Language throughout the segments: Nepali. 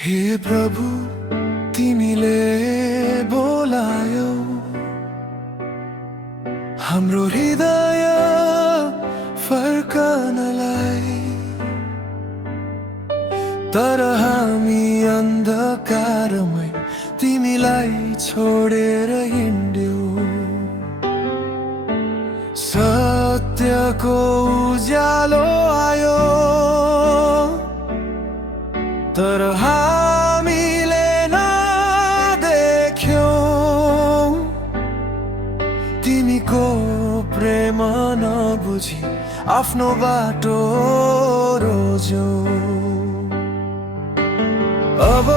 हे प्रभु तिमीले बोलायौ हाम्रो हृदय फर्कनलाई, तर हामी अन्धकारमै तिमीलाई छोडेर हिँड्यौ। सत्यको उज्यालो आयो, तर हामीले नदेख्यौं। तिमीको प्रेम नबुझी आफ्नो बाटो रोज्यौ। अब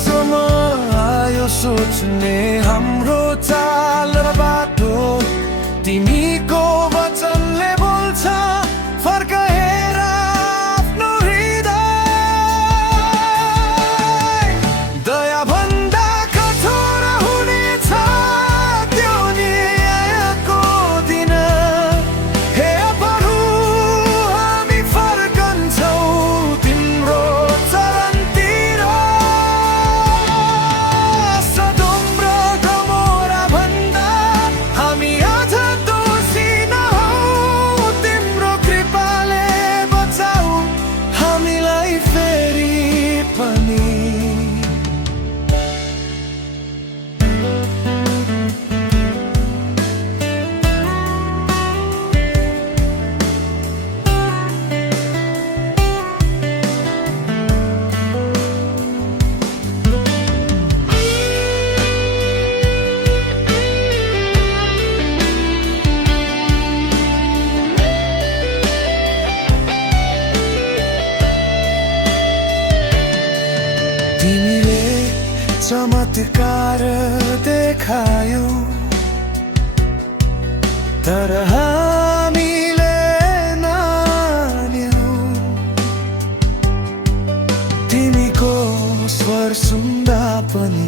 समय आयो सोच्ने हाम्रो चाल र बाटो, तिमीको वचनले बोल्छ फर्क हेर आफ्नो हृदय। दया भन्दा कठोर हुनेछ त्यो न्यायको दिन। हे प्रभु हामी फर्कन्छौँ तिम्रो चरणतिर। सदोम र गमोरा भन्दा हामी अझ दोषी नहौँ। तिम्रो कृपाले बचाऊ हामीलाई फेरि पनि। तिमीले चमत्कार देखायौ, तर हामीले नान्यौ। तिमीको स्वर सुन्दा पनि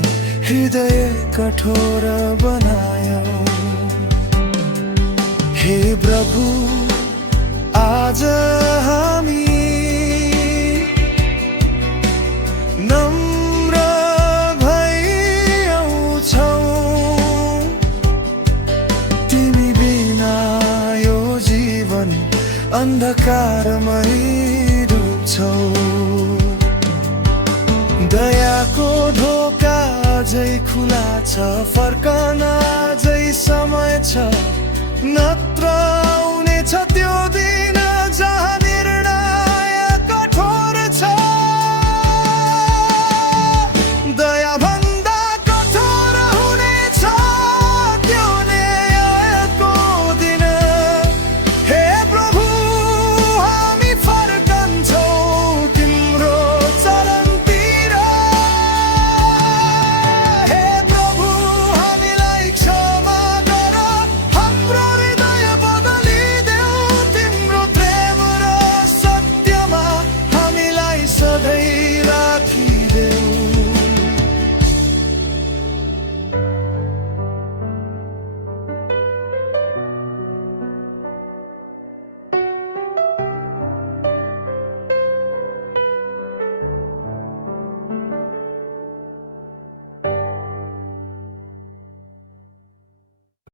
हृदय कठोर बनायौ। हे प्रभु आज हामी नम्र भई आउँछौँ। तिमी बिना यो जीवन अन्धकारमै डुब्छौ। दयाको ढोका अझै खुला छ, फर्कन